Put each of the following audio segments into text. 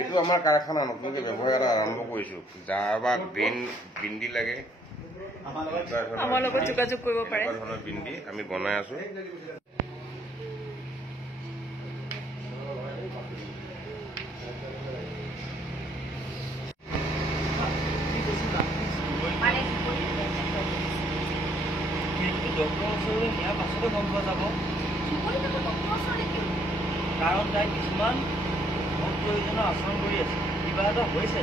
এইটো আমাৰ কাৰখানা নতুনকৈ ব্যৱসায় এটা আৰম্ভ কৰিছো যাৰ বা গ্ৰীণ বিন্দি লাগে আমাৰ লগত যোগাযোগ কৰিব পাৰে ধৰণৰ বিন্দি আমি বনাই আছো কাৰণ তাই কিছুমান প্ৰয়োজনীয় আচৰণ কৰি আছে কিবা এটা হৈছে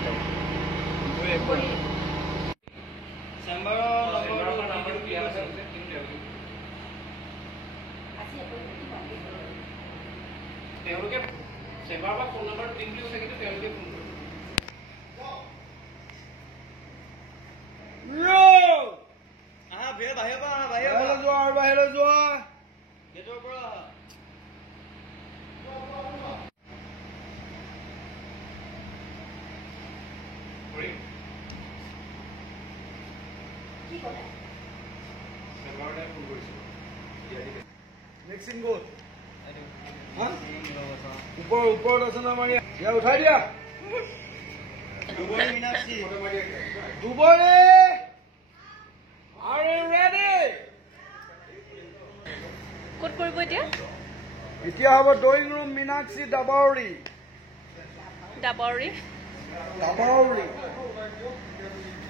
তেওঁলোকে চেম্বাৰৰ পৰা ফোন নম্বৰ দিম বুলি কৈছে কিন্তু তেওঁলোকে ফোন কৰিব বাহিৰলৈ যোৱা গেটৰ পৰা ওপৰত আছে না মাৰি উঠাই দিয়া দুবৰি ক'ত কৰিব এতিয়া এতিয়া হ'ব ড্ৰয়িং ৰুম মীনাক্ষী ডাবাউৰী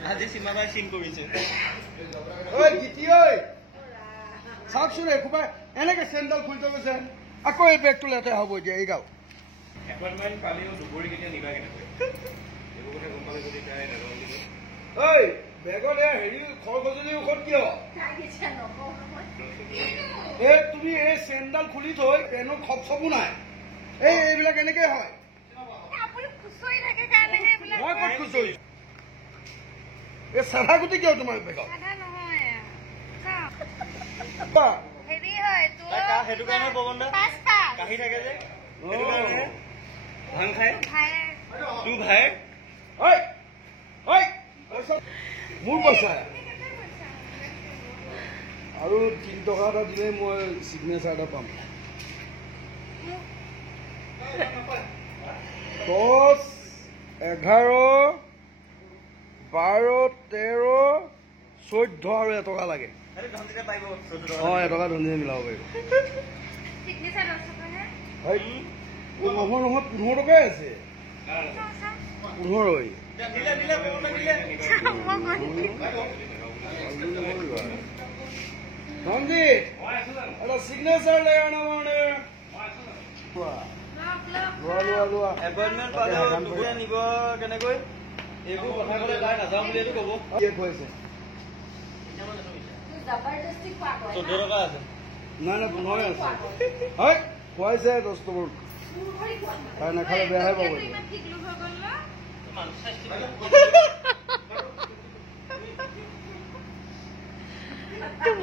আজি সীমাবাই চিন কৰিছে চাওকচোন এসোপা এনেকে চেণ্ডেল খুলি থৈ গৈছে আকৌ এই বেগটো লেতেৰা হ'ব এতিয়া এই গাঁও এপইণ্টমেণ্ট পালেও দুবৰি কেতিয়া নিবা কেনেকৈ এইবোৰ কথা গম পালে যদি তাই বেগত হেৰি খৰখজুলি ঔষধ কিয় তুমি এই চেণ্ডেল খুলি থৈ পেনৰ খপ চপো নাই এইবিলাক এনেকে হয় মই ক'ত খুচৰি এই চাধা গুটি কিয় তোমাৰ বেগত সেইটো কাৰণে পৱন কাহি থাকে যে ভাং খাই তোৰ ভাই মোৰ পইচা আৰু 3 টকা এটা দিলে মই চিগনেচাৰ এটা পাম 10, 11, 12, 13, 14 আৰু এটকা লাগে এটকা ধনী মিলাব পাৰিব নহয় 15 টকাই আছে 15 চিগনেচাৰ লৈ আনা মানে এপইণ্টমেণ্ট পালে নিব কেনেকৈ এইবোৰ কথা ক'লে তাই নাযাওঁ বুলি এইটো ক'ব কৈছে 14 টকা আছে নাই 15 আছে হয় খুৱাইছে 10 টকা তাই নাখালে বেয়াহে পাব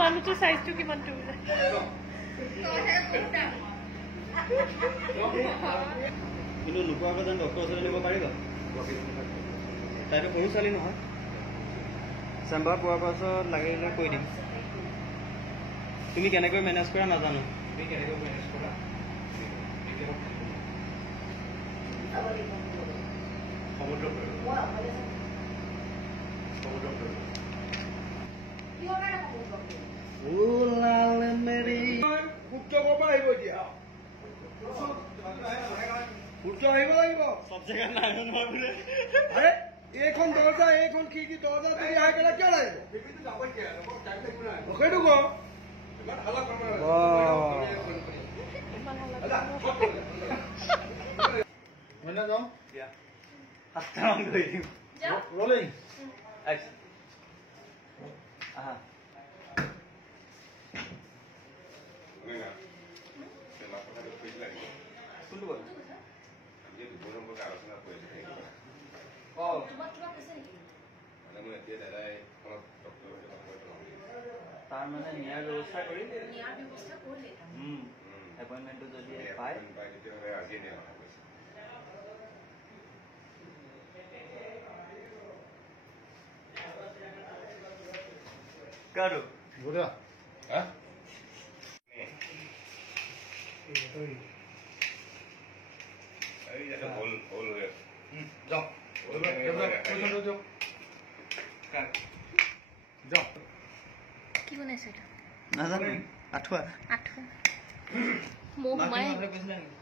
মানুহটোৰ চাইজটো কিমান কিন্তু নোপোৱাকৈ যেন ডক্টৰ ওচৰলৈ নিব পাৰিবা তাইতো সৰু ছোৱালী নহয় চেম্বাৰ পোৱাৰ পাছত লাগিলে কৈ দিম তুমি কেনেকৈ মেনেজ কৰা নাজানো এইখন দৰ্জা এইখন খিৰিকী দৰ্জা যদি আহি পেলাই কিয় লাগিব সেইটো ক তাৰ মানে নিয়াৰ ব্যৱস্থা কৰি এপইণ্টমেণ্টটো যদি পায় কাৰো বুঢ়া এই যাতে হল হল হয়ে যাও কি বনাইছে এটা নাজানো আঠুৱা আঠুৱা মহ সোমাই কৈছিলা নেকি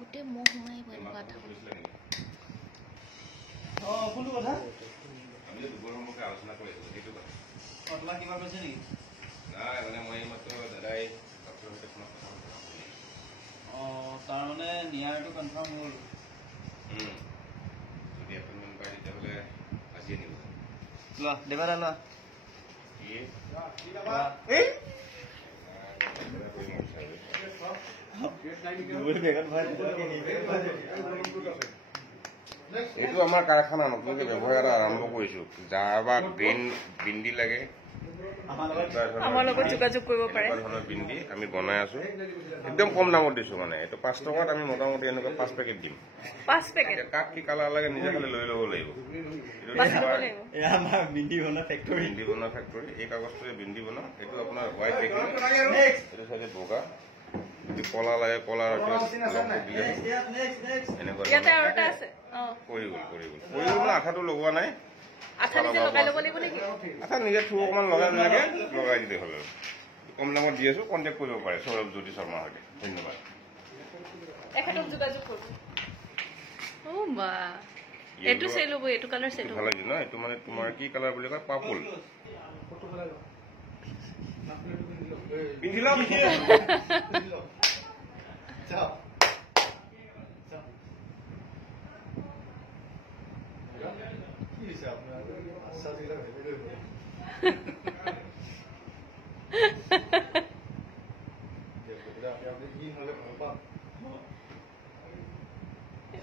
গোটেই মহ সোমাই আহিব এনেকুৱা আঠুৱা অঁ কোনটো কথা আমি যে দুপৰ সম্পৰ্কে আলোচনা কৰি আছো সেইটো কথা অঁ তোমাক কিবা কৈছে নেকি নাই মানে মই এইমাত্ৰ দাদাই ডক্টৰৰ সৈতে ফোনত কথা পাতিলোঁ অঁ তাৰমানে নিয়াৰটো কনফাৰ্ম হ'ল যদি এপইণ্টমেণ্ট পায় তেতিয়াহ'লে আজিয়ে নিব লোৱা দেৱাদা লোৱা ইয়ে এই এইটো আমাৰ কাৰখানা নতুনকৈ ব্যৱসায় এটা আৰম্ভ কৰিছোঁ যাৰ বা গ্ৰীণ বিন্দি লাগে আমাৰ লগত যোগাযোগ কৰিব পাৰে এনেকুৱা ধৰণৰ বিন্দি আমি বনাই আছো একদম কম দামত দিছো মানে এইটো 5 টকাত আমি মোটামুটি এনেকুৱা 5 পেকেট দিম 5 পেকেট কাক কি কালাৰ লাগে নিজে খালি লৈ ল'ব লাগিব বাচিব লাগিব এয়া আমাৰ বিন্দি বনোৱা ফেক্টৰী বিন্দি বনোৱা ফেক্টৰী এই কাগজটোৰে বিন্দি বনাওঁ এইটো আপোনাৰ হোৱাইট এইটো চাইডে বগা যদি কলা লাগে কলা এনেকুৱা ইয়াতে আৰু এটা আছে কৰি গ'ল মানে আঠাটো লগোৱা নাই আঠা নিজে লগাই ল'ব লাগিব নেকি আঠা নিজে থু অকণমান লগাই দিলে হ'ল আৰু কম দামত দি আছো কণ্টেক্ট কৰিব পাৰে সৌৰভ জ্যোতি শৰ্মাৰ সৈতে ধন্যবাদ এখেতক যোগাযোগ কৰিব বা এইটো চাই ল'ব এইটো কালাৰ চাই ল'ব ভাল লাগিছে ন এইটো মানে তোমাৰ কি কালাৰ বুলি কয় পাৰ্পল পিন্ধি লওক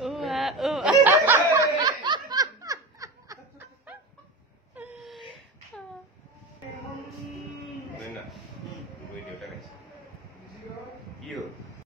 Oh,